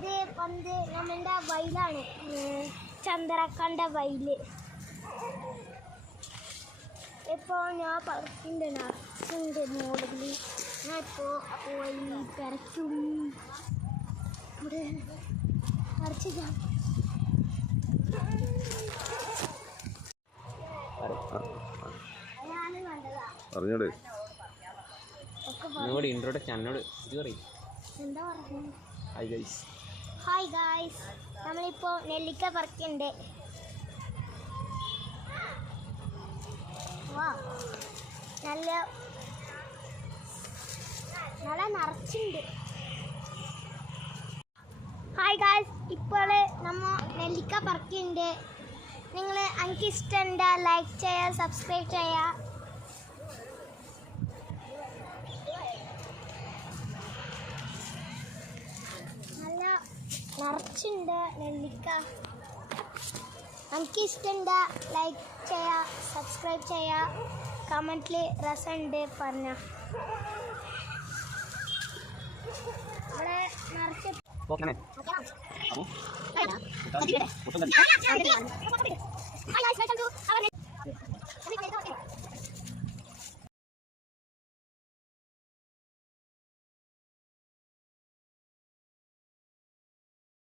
ഇത് പന്ത് നമ്മളുടെ വയലാണ്, ചന്ദ്രക്കണ്ട വയല്. ഇപ്പോൾ ഞാൻ പറക്കുന്നുണ്ട്, നിറച്ചുണ്ട് മോളിൽ. ഞാൻ ഇപ്പോൾ പോയി പെരക്കും ഇവിടെ നിറച്ച് പറഞ്ഞോട് എന്താ പറയുന്നത്? ഹായ് ഗായ്സ്, നമ്മളിപ്പോൾ നെല്ലിക്ക പറിക്കുന്നുണ്ട്. വാ, നല്ല നിറച്ചുണ്ട്. ഹായ് ഗായ്സ്, ഇപ്പോൾ നമ്മൾ നെല്ലിക്ക പറിക്കുന്നുണ്ട്. നിങ്ങൾ എനിക്ക് ഇഷ്ടമുണ്ട് ലൈക്ക് ചെയ്യുക, സബ്സ്ക്രൈബ് ചെയ്യുക. നല്ല നിറച്ചുണ്ട് നെല്ലിക്ക. എനിക്ക് ഇഷ്ടമുണ്ട് ലൈക്ക് ചെയ്യുക, സബ്സ്ക്രൈബ് ചെയ്യുക, കമൻറ്റിൽ രസമുണ്ട് പറഞ്ഞ. ഇവിടെ നിറച്ച്